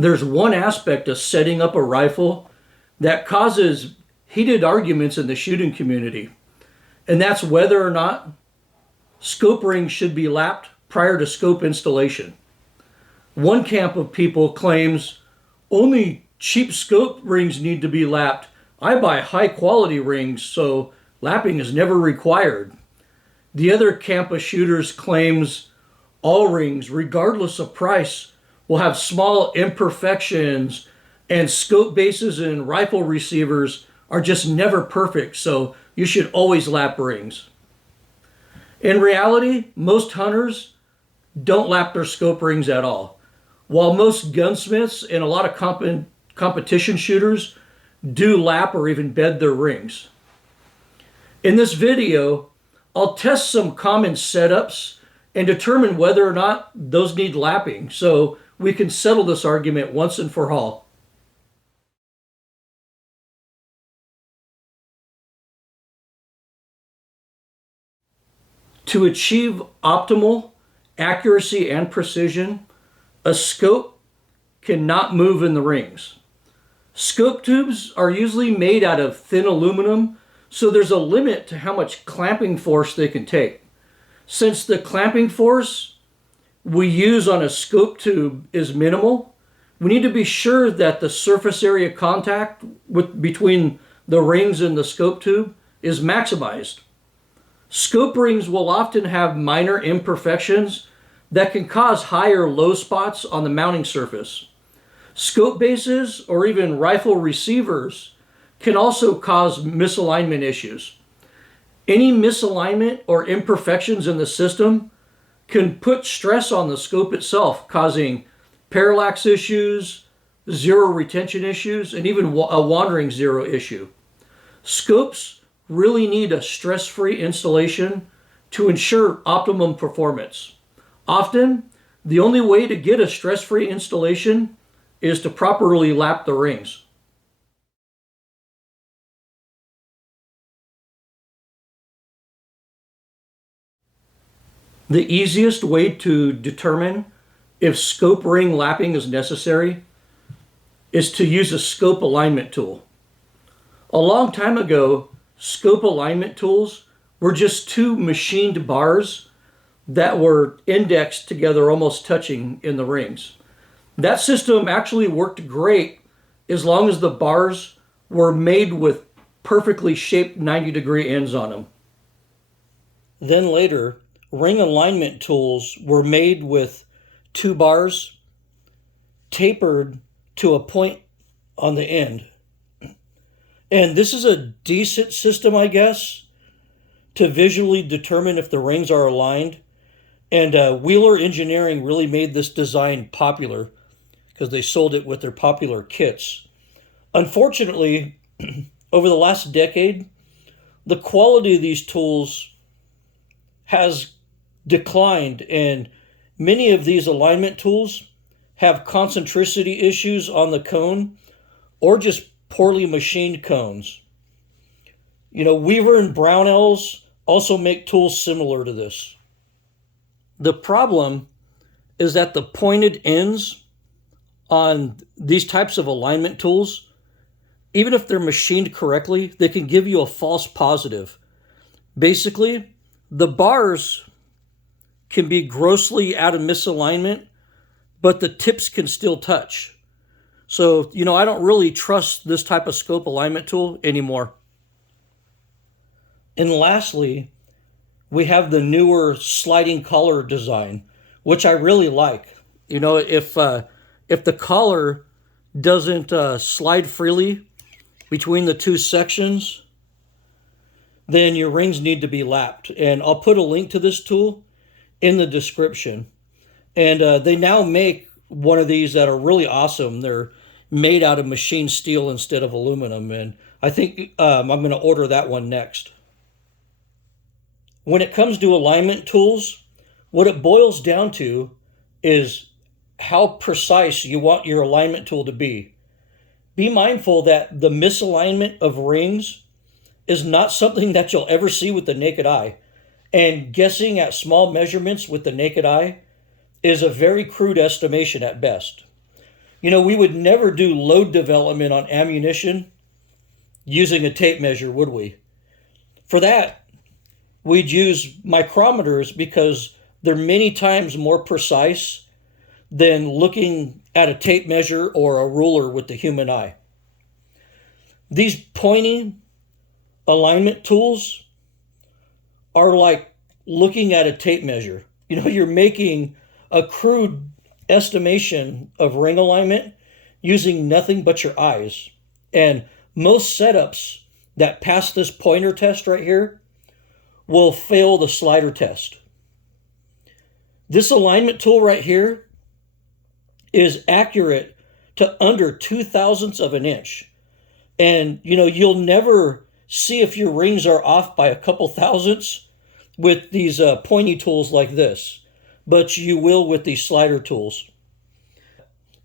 There's one aspect of setting up a rifle that causes heated arguments in the shooting community, and that's whether or not scope rings should be lapped prior to scope installation. One camp of people claims only cheap scope rings need to be lapped. I buy high quality rings, so lapping is never required. The other camp of shooters claims all rings, regardless of price, will have small imperfections, and scope bases and rifle receivers are just never perfect, so you should always lap rings. In reality, most hunters don't lap their scope rings at all, while most gunsmiths and a lot of competition shooters do lap or even bed their rings. In this video, I'll test some common setups and determine whether or not those need lapping, so we can settle this argument once and for all. To achieve optimal accuracy and precision, a scope cannot move in the rings. Scope tubes are usually made out of thin aluminum, so there's a limit to how much clamping force they can take. Since the clamping force we use on a scope tube is minimal, we need to be sure that the surface area contact between the rings and the scope tube is maximized. Scope rings will often have minor imperfections that can cause high or low spots on the mounting surface. Scope bases or even rifle receivers can also cause misalignment issues. Any misalignment or imperfections in the system can put stress on the scope itself, causing parallax issues, zero retention issues, and even a wandering zero issue. Scopes really need a stress-free installation to ensure optimum performance. Often, the only way to get a stress-free installation is to properly lap the rings. The easiest way to determine if scope ring lapping is necessary is to use a scope alignment tool. A long time ago, scope alignment tools were just two machined bars that were indexed together, almost touching in the rings. That system actually worked great as long as the bars were made with perfectly shaped 90-degree ends on them. Then later, ring alignment tools were made with two bars tapered to a point on the end. And this is a decent system, I guess, to visually determine if the rings are aligned. And Wheeler Engineering really made this design popular because they sold it with their popular kits. Unfortunately, over the last decade, the quality of these tools has declined, and many of these alignment tools have concentricity issues on the cone or just poorly machined cones. Weaver and Brownells also make tools similar to this. The problem is that the pointed ends on these types of alignment tools, even if they're machined correctly, they can give you a false positive. Basically, the bars can be grossly out of misalignment, but the tips can still touch. So, I don't really trust this type of scope alignment tool anymore. And lastly, we have the newer sliding collar design, which I really like. If the collar doesn't slide freely between the two sections, then your rings need to be lapped. And I'll put a link to this tool in the description. And they now make one of these that are really awesome. They're made out of machined steel instead of aluminum. And I think I'm going to order that one next. When it comes to alignment tools, what it boils down to is how precise you want your alignment tool to be. Be mindful that the misalignment of rings is not something that you'll ever see with the naked eye. And guessing at small measurements with the naked eye is a very crude estimation at best. You know, we would never do load development on ammunition using a tape measure, would we? For that, we'd use micrometers because they're many times more precise than looking at a tape measure or a ruler with the human eye. These pointy alignment tools are like looking at a tape measure. You know, you're making a crude estimation of ring alignment using nothing but your eyes. And most setups that pass this pointer test right here will fail the slider test. This alignment tool right here is accurate to under 2/1000ths of an inch. And, you know, you'll never see if your rings are off by a couple thousandths with these pointy tools like this, but you will with these slider tools.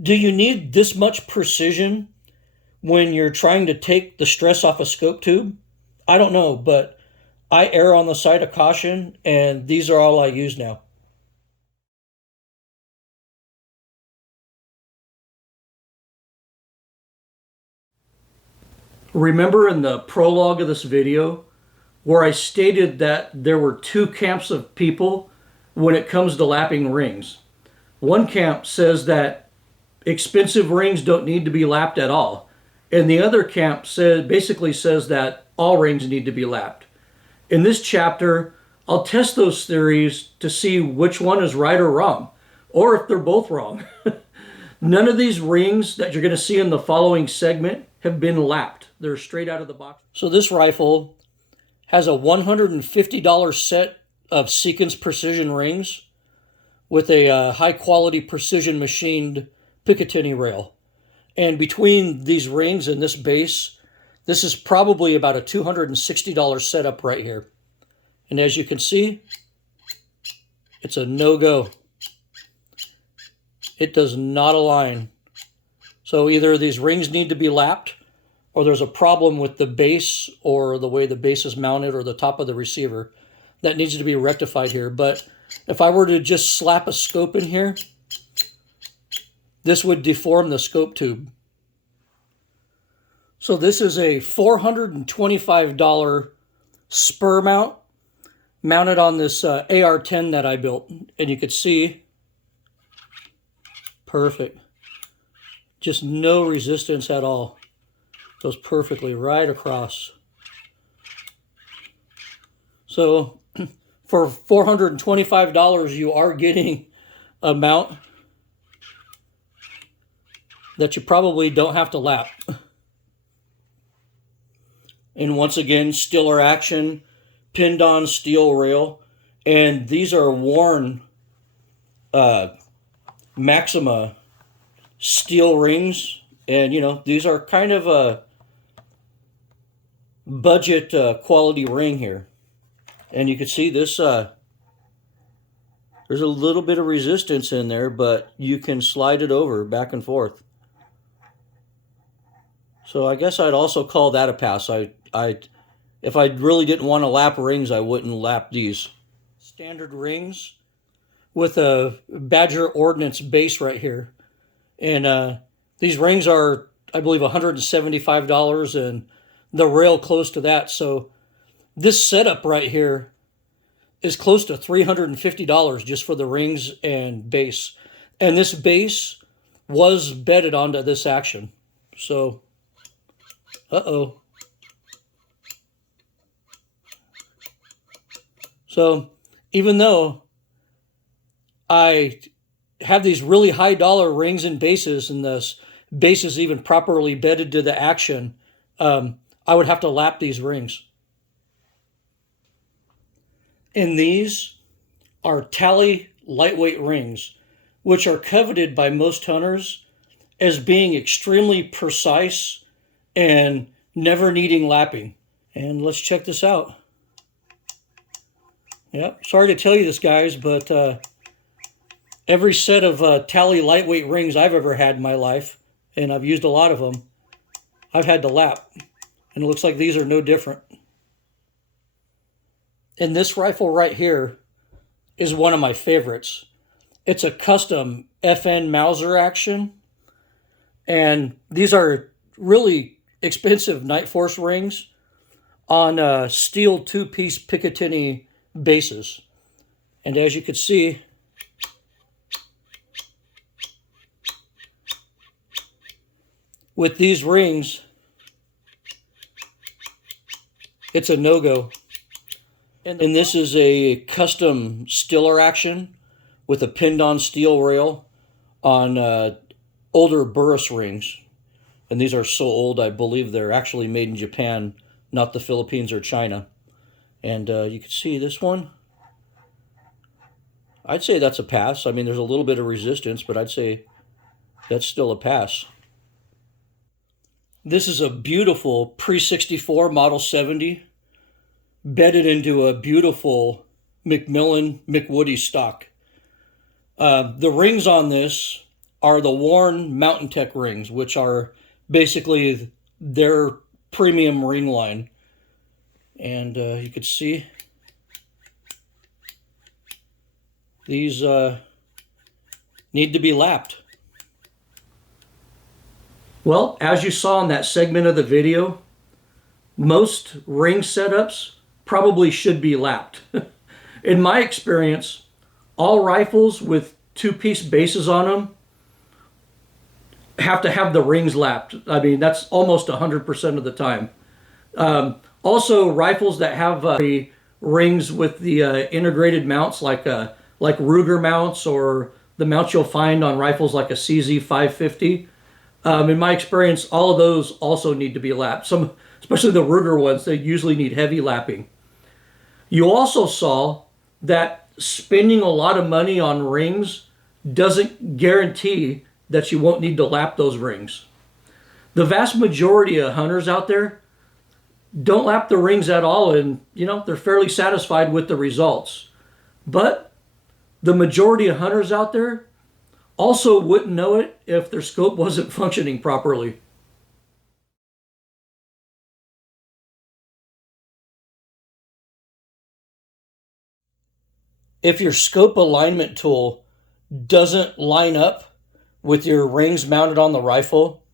Do you need this much precision when you're trying to take the stress off a scope tube? I don't know, but I err on the side of caution, and these are all I use now. Remember in the prologue of this video where I stated that there were two camps of people when it comes to lapping rings. One camp says that expensive rings don't need to be lapped at all. And the other camp basically says that all rings need to be lapped. In this chapter, I'll test those theories to see which one is right or wrong, or if they're both wrong. None of these rings that you're going to see in the following segment have been lapped. They're straight out of the box. So this rifle has a $150 set of Sequence Precision rings with a high quality precision machined Picatinny rail. And between these rings and this base, this is probably about a $260 setup right here. And as you can see, it's a no-go. It does not align. So either these rings need to be lapped, or there's a problem with the base or the way the base is mounted or the top of the receiver that needs to be rectified here. But if I were to just slap a scope in here, this would deform the scope tube. So this is a $425 spur mount mounted on this AR-10 that I built. And you could see, perfect. Just no resistance at all. Goes perfectly right across. So for $425, you are getting a mount that you probably don't have to lap. And once again, Stiller action, pinned on steel rail. And these are worn Maxima steel rings. And, you know, these are kind of a budget quality ring here. And you can see this, there's a little bit of resistance in there, but you can slide it over back and forth. So I guess I'd also call that a pass. If I really didn't want to lap rings, I wouldn't lap these. Standard rings with a Badger Ordnance base right here. And these rings are, I believe, $175 and the rail close to that. So this setup right here is close to $350 just for the rings and base. And this base was bedded onto this action. So, uh-oh. So even though I have these really high dollar rings and bases, and this base is even properly bedded to the action, I would have to lap these rings. And these are Tally lightweight rings, which are coveted by most hunters as being extremely precise and never needing lapping. And let's check this out. Yep, sorry to tell you this, guys, but every set of Tally lightweight rings I've ever had in my life, and I've used a lot of them, I've had to lap. And it looks like these are no different. And this rifle right here is one of my favorites. It's a custom FN Mauser action. And these are really expensive Night Force rings on steel two-piece Picatinny bases. And as you can see, with these rings, it's a no-go. And this is a custom Stiller action with a pinned-on steel rail on older Burris rings. And these are so old, I believe they're actually made in Japan, not the Philippines or China. And you can see this one. I'd say that's a pass. I mean, there's a little bit of resistance, but I'd say that's still a pass. This is a beautiful pre-64 Model 70, bedded into a beautiful McMillan McWoody stock. The rings on this are the Warren Mountain Tech rings, which are basically their premium ring line. And you can see these need to be lapped. Well, as you saw in that segment of the video, most ring setups probably should be lapped. In my experience, all rifles with two-piece bases on them have to have the rings lapped. I mean, that's almost 100% of the time. Also, rifles that have rings with the integrated mounts, like Ruger mounts or the mounts you'll find on rifles like a CZ550. In my experience, all of those also need to be lapped. Some, especially the Ruger ones, they usually need heavy lapping. You also saw that spending a lot of money on rings doesn't guarantee that you won't need to lap those rings. The vast majority of hunters out there don't lap the rings at all, and they're fairly satisfied with the results. But the majority of hunters out there also wouldn't know it if their scope wasn't functioning properly. If your scope alignment tool doesn't line up with your rings mounted on the rifle,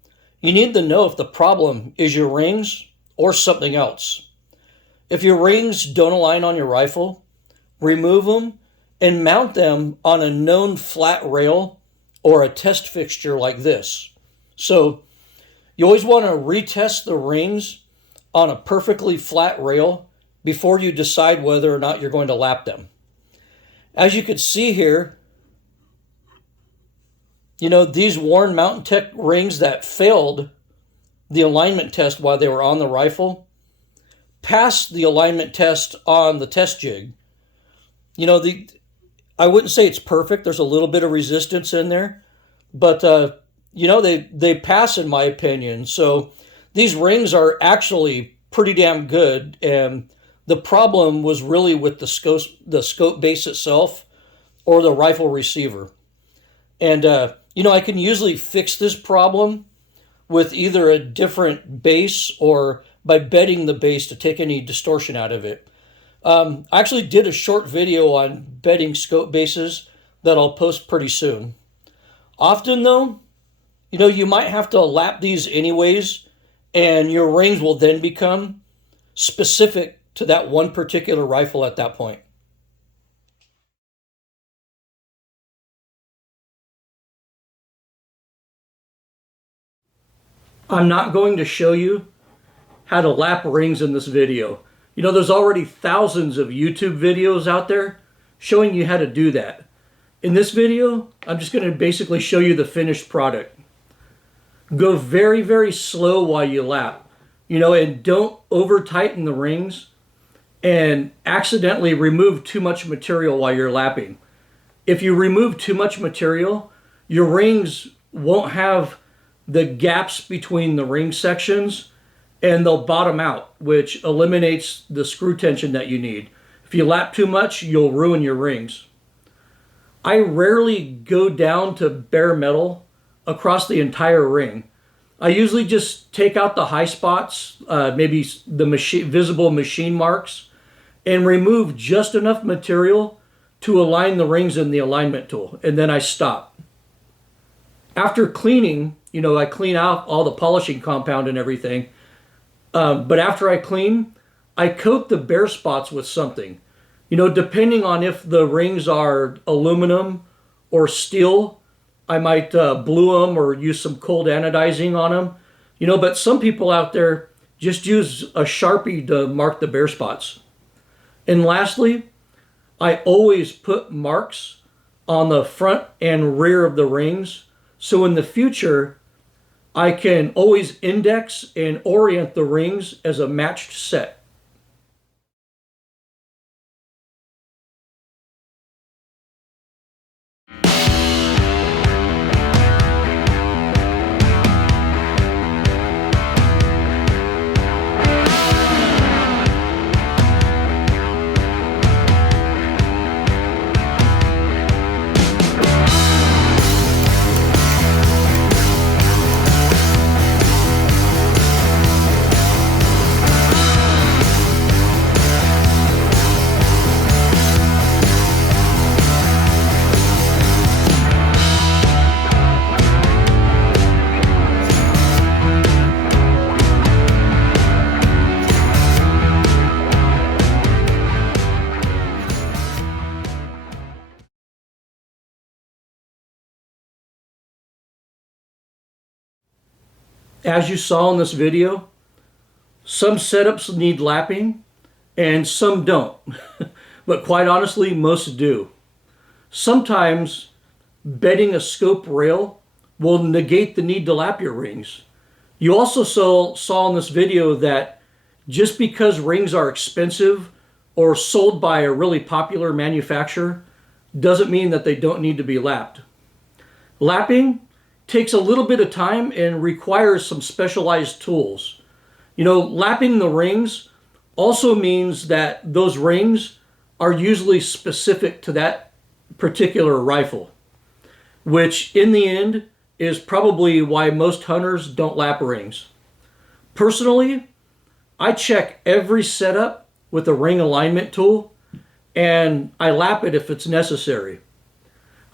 you need to know if the problem is your rings or something else. If your rings don't align on your rifle, remove them and mount them on a known flat rail or a test fixture like this. So you always want to retest the rings on a perfectly flat rail before you decide whether or not you're going to lap them. As you can see here, these Warren Mountain Tech rings that failed the alignment test while they were on the rifle passed the alignment test on the test jig. I wouldn't say it's perfect. There's a little bit of resistance in there, but they pass in my opinion. So these rings are actually pretty damn good, and the problem was really with the scope base itself or the rifle receiver. And I can usually fix this problem with either a different base or by bedding the base to take any distortion out of it. I actually did a short video on bedding scope bases that I'll post pretty soon. Often though, you might have to lap these anyways, and your rings will then become specific to that one particular rifle at that point. I'm not going to show you how to lap rings in this video. There's already thousands of YouTube videos out there showing you how to do that. In this video, I'm just going to basically show you the finished product. Go very, very slow while you lap, and don't over tighten the rings and accidentally remove too much material while you're lapping. If you remove too much material, your rings won't have the gaps between the ring sections, and they'll bottom out, which eliminates the screw tension that you need. If you lap too much, you'll ruin your rings. I rarely go down to bare metal across the entire ring. I usually just take out the high spots, maybe the visible machine marks, and remove just enough material to align the rings in the alignment tool, and then I stop. After cleaning, I clean out all the polishing compound and everything. But after I clean, I coat the bare spots with something. Depending on if the rings are aluminum or steel, I might blue them or use some cold anodizing on them. But some people out there just use a Sharpie to mark the bare spots. And lastly, I always put marks on the front and rear of the rings, so in the future, I can always index and orient the rings as a matched set. As you saw in this video, some setups need lapping and some don't. But quite honestly, most do. Sometimes bedding a scope rail will negate the need to lap your rings. You also saw in this video that just because rings are expensive or sold by a really popular manufacturer doesn't mean that they don't need to be lapped. Lapping takes a little bit of time and requires some specialized tools. Lapping the rings also means that those rings are usually specific to that particular rifle, which in the end is probably why most hunters don't lap rings. Personally, I check every setup with a ring alignment tool and I lap it if it's necessary.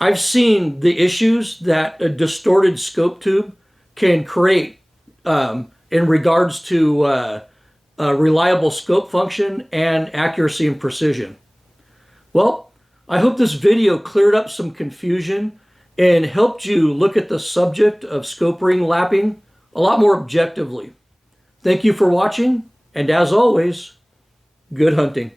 I've seen the issues that a distorted scope tube can create in regards to reliable scope function and accuracy and precision. Well, I hope this video cleared up some confusion and helped you look at the subject of scope ring lapping a lot more objectively. Thank you for watching, and as always, good hunting.